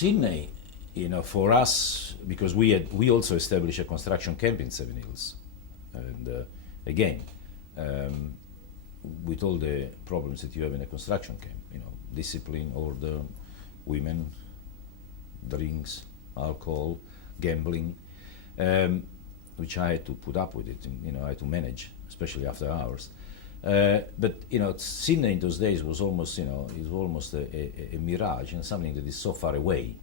Sydney, for us, because we also established a construction camp in Seven Hills, and again, with all the problems that you have in a construction camp, discipline, order, women, drinks, alcohol, gambling, which I had to put up with it, I had to manage, especially after hours. But Sydney in those days was almost, it was almost a mirage, something that is so far away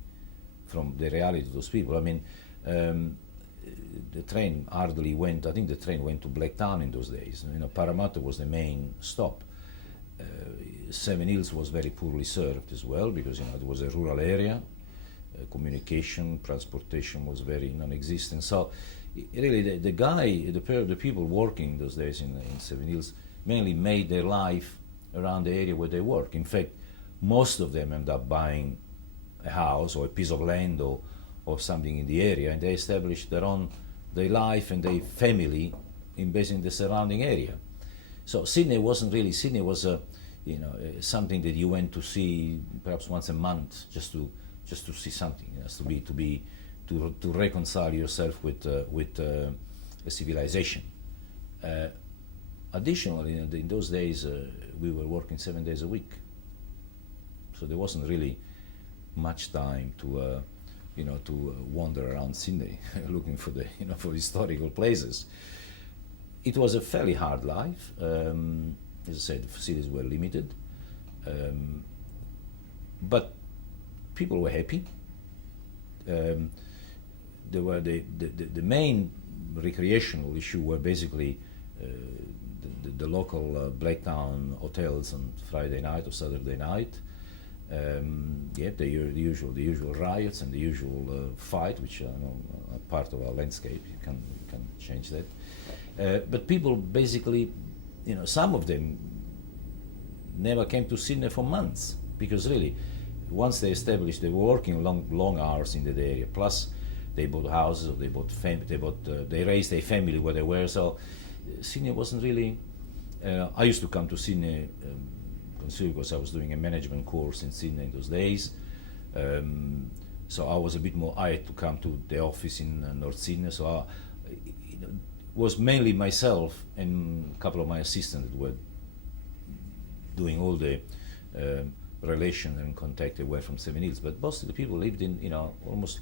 from the reality of those people. I mean, the train hardly went. I think the train went to Blacktown in those days. Parramatta was the main stop. Seven Hills was very poorly served as well because it was a rural area. Communication, transportation was very non-existent. So really, the people working those days in Seven Hills mainly made their life around the area where they work. In fact, most of them end up buying a house or a piece of land or something in the area, and they established their life and their family in basically the surrounding area. So Sydney wasn't really. Sydney was something that you went to see perhaps once a month, just to see something. It has to reconcile yourself with a civilization. Additionally, in those days, we were working 7 days a week, so there wasn't really much time to wander around Sydney looking for for historical places. It was a fairly hard life. As I said, the facilities were limited, but people were happy. There were the main recreational issue were basically the local Blacktown hotels on Friday night or Saturday night. The usual riots and the usual fight, which are part of our landscape. You can change that. But people basically, some of them never came to Sydney for months because really, once they established, they were working long hours in that area. Plus, they bought houses or they raised their family where they were. So Sydney wasn't really. I used to come to Sydney. Because I was doing a management course in Sydney in those days, so I was a bit more. I had to come to the office in North Sydney, so it was mainly myself and a couple of my assistants that were doing all the relations and contact away from Seven Hills. But most of the people lived in, almost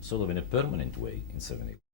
sort of in a permanent way in Seven Hills.